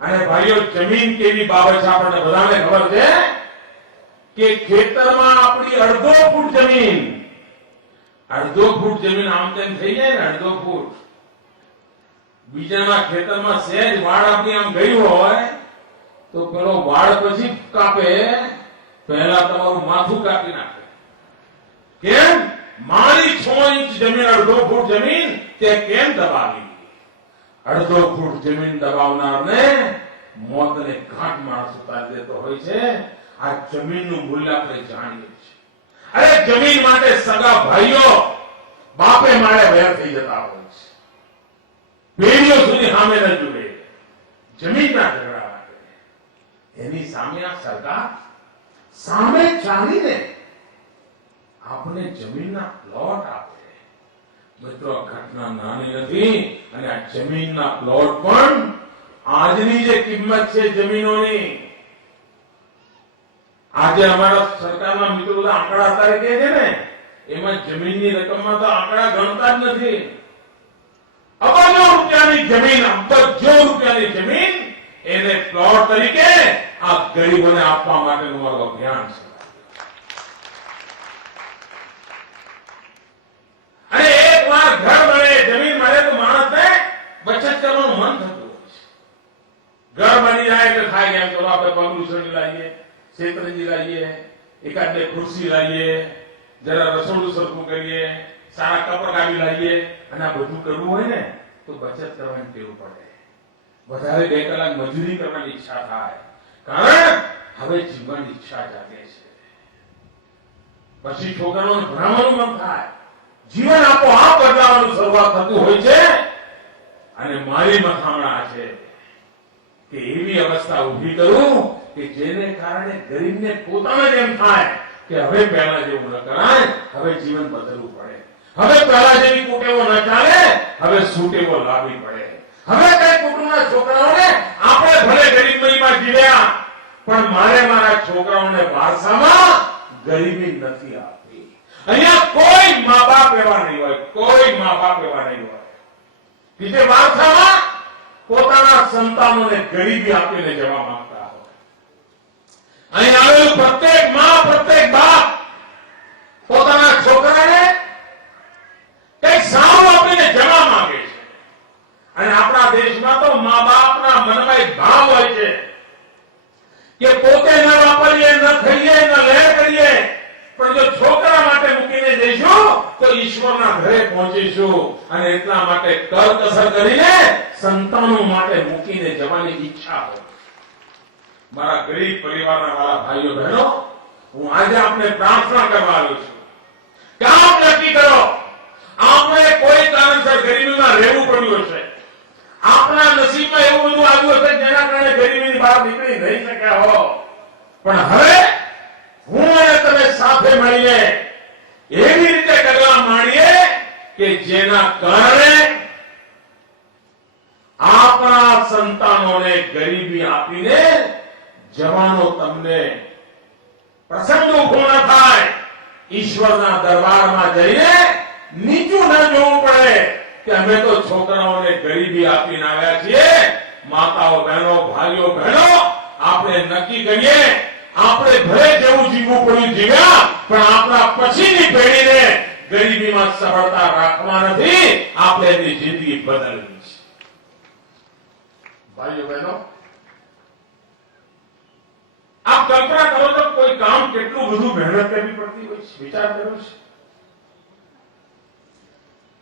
અને ભાઈઓ જમીન કેવી બાબત છે આપણને બધાને ખબર છે કે ખેતરમાં આપણી અડધો ફૂટ જમીન આમ તેમ થઈ જાય ને, અડધો ફૂટ બીજાના ખેતરમાં સહેજ વાળ આપણી આમ ગઈ હોય તો પેલો વાળ પછી કાપે, પહેલા તમારું માથું કાપી નાખે. કેમ? મારી 6 ઇંચ જમીન, અડધો ફૂટ જમીન તે કેમ દબાવી? અડધો ફૂટ જમીન દબાવનારને મોતને ઘાટ માણસ ઉતારી દેતો હોય છે. આ જમીનનું મૂલ્ય આપણે જાણીએ છીએ. અરે જમીન માટે સગા ભાઈઓ બાપે મારે વેર થઈ જતા હોય છે. પેઢીઓ સુધી સામે ન જુએ જમીનના ઝઘડા માટે. એની સામે આ સરકાર સામે ચાલીને આપણે જમીનના પ્લોટ આપે. મિત્રો, ઘટના નાની નથી. અને આ જમીનના પ્લોટ પણ આજની જે કિંમત છે જમીનોની, આજે અમારા સરકારના મિત્રો બધા આંકડા અત્યારે કહે છે ને, એમાં જમીનની રકમમાં તો આંકડા ગણતા જ નથી. અબજો રૂપિયાની જમીન એને પ્લોટ તરીકે આ ગરીબોને આપવા માટેનું મારું અભિયાન છે. અને એક વાર ઘર મળે, જમીન મળે તો માણસને બચત કરવાનું મન થતું હોય છે. ઘર બની જાય એટલે થાય કેમ, તો આપણે પગલું છોડી લાવીએ, શેતરંજી લાવીએ, એકાદ બે ખુરશી લાવીએ, જરા રસોડું સરખું કરીએ, સારા કપડા કાઢી લાવીએ. અને આ બધું કરવું હોય ને તો બચત કરવાની ટેવ પડે. વધારે 2 કલાક મજૂરી કરવાની ઈચ્છા થાય, કારણ હવે જીવવાની ઈચ્છા જાગે છે. પછી છોકરાઓને ભણાવવાનું મન થાય, જીવન આપોઆપ બદલાવાનું શરૂઆત થતું હોય છે. અને મારી મથામણા છે કે એવી અવસ્થા ઉભી કરું કે જેને કારણે ગરીબને પોતાને જ એમ થાય કે હવે પહેલા જેવું ન કરાય, હવે જીવન બદલવું પડે, હવે પહેલા જેવી કુટેવો ન ચાલે, હવે સુટેવો લાવવી પડે. હવે કઈ કુટુંબના છોકરાઓને આપણે ભલે ગરીબીમાં જીવ્યા, પણ મારે મારા છોકરાઓને વારસામાં ગરીબી નથી આપવી. અહીંયા કોઈ મા બાપ એવા નહીં હોય કે જે વારસામાં પોતાના સંતાનોને ગરીબી આપીને જવા માંગતા હોય. અહીં આવેલું પ્રત્યેક મા, પ્રત્યેક બાપ પોતાના છોકરાને કઈક સારું આપીને જવા માંગે છે. અને આપણા દેશમાં તો મા બાપના મનમાં એક ભાવ હોય છે કે પોતે ન વાપરીએ, ન ખાઈએ, ન લે કરીએ, પણ જો છોકરા માટે મૂકીને જઈશું તો ઈશ્વરના ઘરે પહોંચીશું. અને એટલા માટે કરકસર કરીને સંતાનો માટે મૂકીને જવાની ઈચ્છા હોય. મારા ગરીબ પરિવારના વાળા ભાઈઓ બહેનો, હું આજે આપને પ્રાર્થના કરવા આવ્યો છું કે આપ નક્કી કરો, આપણે કોઈ કારણસર ગરીબીમાં રહેવું પડ્યું હશે, આપણા નસીબમાં એવું બધું આવ્યું હશે જેના કારણે ગરીબીની બહાર નીકળી નહીં શક્યા હો, પણ હવે હું અને તમે સાથે મળીને એવી રીતે કરવા માંડીએ કે જેના કારણે આપણા સંતાનોને ગરીબી આપીને જવાનો તમને પ્રસંગ ઉભો ન થાય. ઈશ્વરના દરબારમાં જઈને નીચું ન જોવું પડે કે અમે તો છોકરાઓને ગરીબી આપીને આવ્યા છીએ. માતાઓ, બહેનો, ભાઈઓ, બહેનો, આપણે નક્કી કરીએ, આપણે ભલે જેવું જીવવું પડ્યું જીવ્યા, પણ આપણા પછીની પેઢીને ગરીબીમાં સફળતા રાખવા નથી, આપણે એની જિંદગી બદલવી છે. ભાઈઓ બહેનો, આપ કલ્પના કરો તો કોઈ કામ કેટલું બધું મહેનત કરવી પડતી હોય છે, વિચાર કર્યો છે?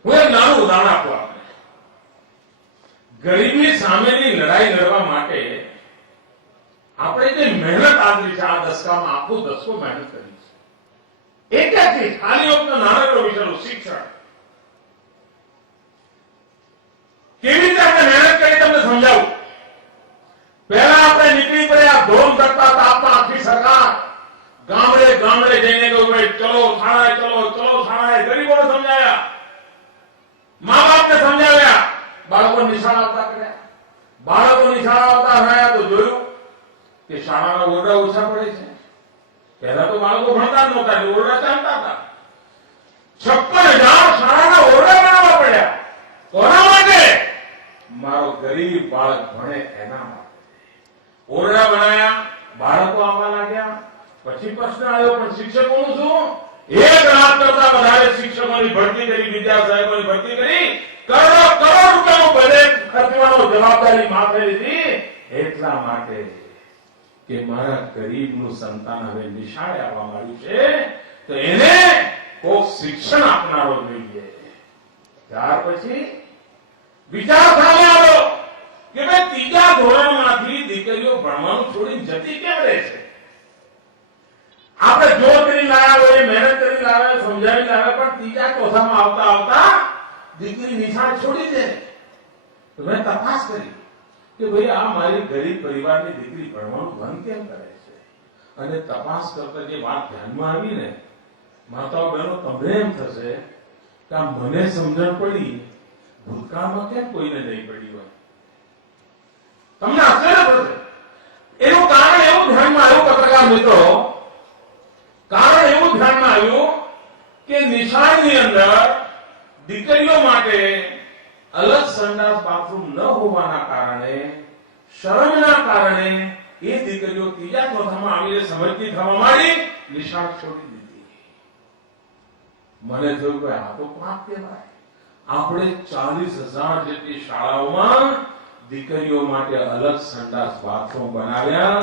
હું એક નાનું ઉદાહરણ આપું આપને. ગરીબી સામેની લડાઈ લડવા માટે આપણે જે મહેનત આદરી છે, આ દસકામાં આખો દસકો મહેનત કરી છે. એક જ ચીજ, ખાલી વખત નાનકડો વિચારો, શિક્ષણ. કેવી રીતે આપણે મહેનત કરી તમને સમજાવું. પહેલા આપણે નીકળી પડ્યા, ધોમ કરતા તાપમાં આખી સરકાર ગામડે ગામડે જઈને કહ્યું, ભાઈ ચલો શાળાએ, ચલો શાળાએ. ગરીબોને સમજાયા, મા બાપને સમજાવ્યા, બાળકો નિશાળા આવતા કર્યા. બાળકો નિશાળા આવતા રહ્યા તો જોયું કે શાળાના ઓરડા ઓછા પડે છે. પહેલા તો બાળકો ભણતા જ નહોતા, ઓરડા ચાલતા હતા. 56,000 શાળાના ઓરડા બનાવવા પડ્યા. કોના માટે? મારો ગરીબ બાળક ભણે એના માટે. ઓરડા બનાયા, બાળકો આવવા લાગ્યા. પછી પ્રશ્ન આવ્યો, પણ શિક્ષકોનું શું? 1 લાખ કરતા વધારે શિક્ષકોની ભરતી કરી, વિદ્યા સાહેબોની ભરતી કરી, કરોડો રૂપિયાનું બજેટ ખર્ચવાનો જવાબદારી માથે લીધી. એટલા માટે કે મારા ગરીબનું સંતાન હવે નિશાળે આવવા માંડ્યું છે, તો એને કોક શિક્ષણ આપનારો જોઈએ. ત્યાર પછી વિચાર સામે આવ્યો કે ભાઈ 3જા ધોરણમાંથી દીકરીઓ ભણવાનું છોડીને જતી કેમ રહે છે? આપણે જોર કરી લાવ્યા હોય, મહેનત કરી લાવ્યા, સમજાવી લાવ્યા, પણ 3જા 4થામાં આવતા દીકરી નિશાળ છોડી દે. તો મેં તપાસ કરી કે ભાઈ આ મારી ગરીબ પરિવારની દીકરી ભણવાનું બંધ કેમ કરે છે? અને તપાસ કરતા જે વાત ધ્યાનમાં આવી ને, માતાઓ બહેનો, તમને એમ થશે કે આ મને સમજણ પડી, ભૂતકાળમાં કેમ કોઈને નહીં પડી હોય? તમને આશ્ચર્ય થશે. એનું કારણ એવું ધ્યાનમાં આવ્યું, પત્રકાર મિત્રો, કારણ એવું ધ્યાનમાં આવ્યું કે નિશાળની અંદર દીકરીઓ માટે અલગ સંડાસ બાથરૂમ ન હોવાના કારણે, શરમના કારણે એ દીકરીઓ 3જા 4થામાં આવીને સમજતી થવા માંડી, નિશાળ છોડી દીધી. મને થયું કે આ તો પાપ કહેવાય. આપણે 40,000 જેટલી શાળાઓમાં દીકરીઓ માટે અલગ સંડાસ બાથરૂમ બનાવ્યા,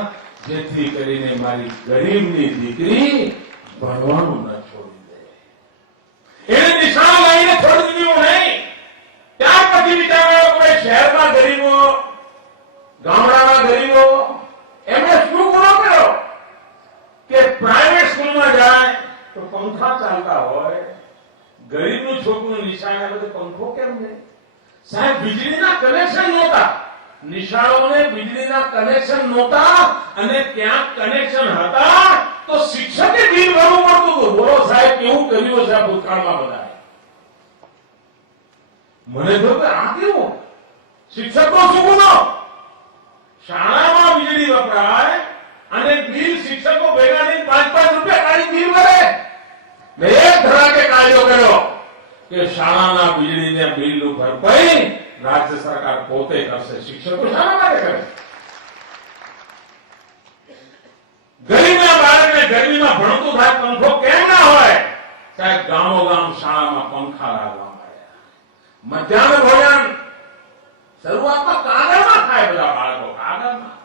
જેથી કરીને મારી ગરીબની દીકરી ભણવાનું ન છોડી દે. એને નિશાળ લઈને છોડી દીધું નહીં. ત્યાર પછી વિચારવા કે શહેરમાં ગરીબો, ગામડાના ગરીબો, એમણે શું ગુનો કર્યો કે પ્રાઇવેટ સ્કૂલમાં જાય તો પંખા ચાલતા હોય, ગરીબનું છોકરું નિશાળે આવે તો પંખો કેમ નહીં? સાહેબ, વીજળીના કનેક્શન નહોતા, નિશાળોને વીજળીના કનેક્શન નહોતા, અને ક્યાંક કનેક્શન હતા તો શિક્ષકે બિલ ભરવું પડતું હતું. બોલો સાહેબ, કેવું કર્યું છે આ ભૂતકાળમાં બધા? મને થયું કે આ કેવું? શિક્ષકનો શું ગુનો? શાળામાં વીજળી વપરાય અને બિલ શિક્ષકો ભેગા થઈને 5-5 રૂપિયા કાઢી બિલ ભરે. મેં એક ધડાકે કાયદો કર્યો કે શાળાના વીજળીને બિલનું ભરપાઈ રાજ્ય સરકાર પોતે કરશે, શિક્ષકો શાના માટે કરે? ગરીબના બાળકને ગરમીમાં ભણતું થાય, પંખો કેમ ના હોય? સાહેબ, ગામોગામ શાળામાં પંખા લાવવામાં આવ્યા. મધ્યાહન ભોજન શરૂઆતમાં કાગળમાં ખાય બધા બાળકો, કાગળમાં.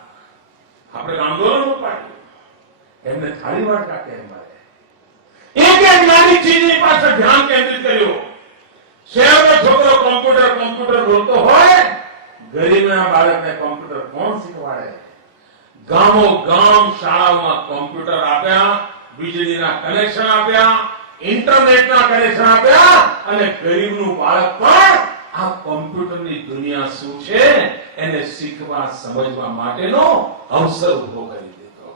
આપણે આંદોલન ઉપાડ્યું, એમને થાળી વાટકા કેમ મળે? એક નાની ચીજની પાછળ ધ્યાન કેન્દ્રિત કર્યું. શહેરનો છોકરો કોમ્પ્યુટર બોલતો હોય, ગરીબના બાળકને કોમ્પ્યુટર કોણ શીખવાડે? ગામોગામ શાળાઓમાં કોમ્પ્યુટર આપ્યા, વીજળીના કનેક્શન આપ્યા, ઇન્ટરનેટના કનેક્શન આપ્યા, અને ગરીબનું બાળક પણ આ કોમ્પ્યુટરની દુનિયા શું છે એને શીખવા સમજવા માટેનો અવસર ઉભો કરી દીધો.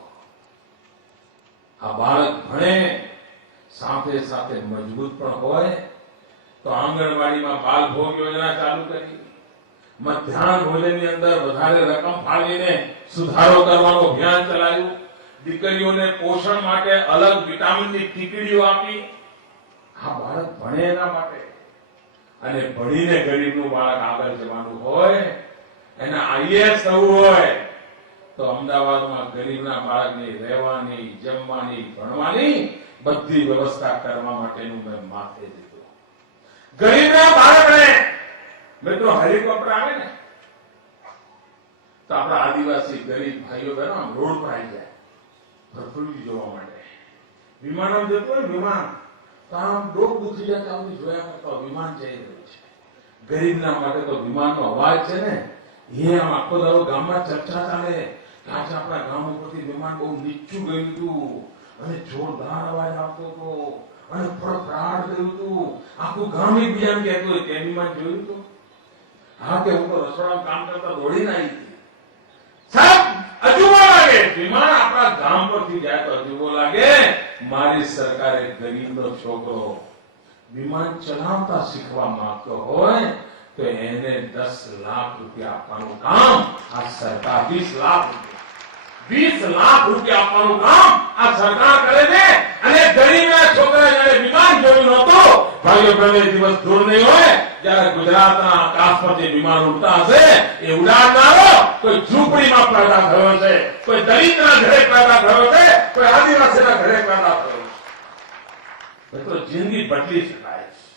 આ બાળક ભણે, સાથે સાથે મજબૂત પણ હોય તો આંગણવાડીમાં બાલ ભોગ યોજના ચાલુ કરી, મધ્યાહન ભોજનની અંદર વધારે રકમ ફાળવીને સુધારો કરવાનું અભિયાન ચલાવ્યું, દીકરીઓને પોષણ માટે અલગ વિટામિનની ટીકડીઓ આપી. આ બાળક ભણે એના માટે, અને ભણીને ગરીબનું બાળક આગળ જવાનું હોય, એને આઈએએસ થવું હોય તો અમદાવાદમાં ગરીબના બાળકની રહેવાની, જમવાની, ભણવાની બધી વ્યવસ્થા કરવા માટેનું મેં માથે દીધું. ગરીબના બાળકને મિત્રો હેલિકોપ્ટર આવે ને તો આપણા આદિવાસી ગરીબ ભાઈઓ બહેનો આમ રોડ પર આવી જાય પ્રકૃતિ જોવા માટે. વિમાન આમ જતું હોય, વિમાન તો આમ ડોક દુખી જાય ત્યાં સુધી જોયા કરતા વિમાન જઈ રહ્યું છે. ગરીબના માટે તો વિમાનનો અવાજ છે ને, એ આમ આખો દાડો ગામમાં ચર્ચા ચાલે કે આજે આપણા ગામ ઉપરથી વિમાન બહુ નીચું ગયું હતું અને જોરદાર અવાજ આવતો હતો અને ફળફળાટ ગયું હતું. આખું ગામ એકબીજાને કહેતું હોય તે વિમાન જોયું હતું? હા, કે હું તો રસોડામાં કામ કરતા દોડીને આવી હતી. સાહેબ, અજુબો લાગે. વિમાન આપણા ગામ પરથી જાય તો અજુબો લાગે. મારી સરકારે ગરીબનો છોકરો વિમાન ચલાવતા શીખવા માંગતો હોય તો એને 10 લાખ રૂપિયા આપવાનું કામ આ સરકાર, 20 લાખ રૂપિયા આપવાનું કામ આ સરકાર કરે છે. અને ગરીબના છોકરા જયારે વિમાન જોયું નહોતું, ભાઈઓ બહેનો, દિવસ દૂર નહીં હોય જયારે ગુજરાતના આકાશ પરથી વિમાન ઉડતા હશે, એ ઉડાડનારો કોઈ ઝૂંપડીમાં પેદા થયો છે, કોઈ દલિતના ઘરે પેદા થયો છે, કોઈ આદિવાસીના ઘરે પેદા થયો છે. તો જિંદગી બદલી શકાય છે.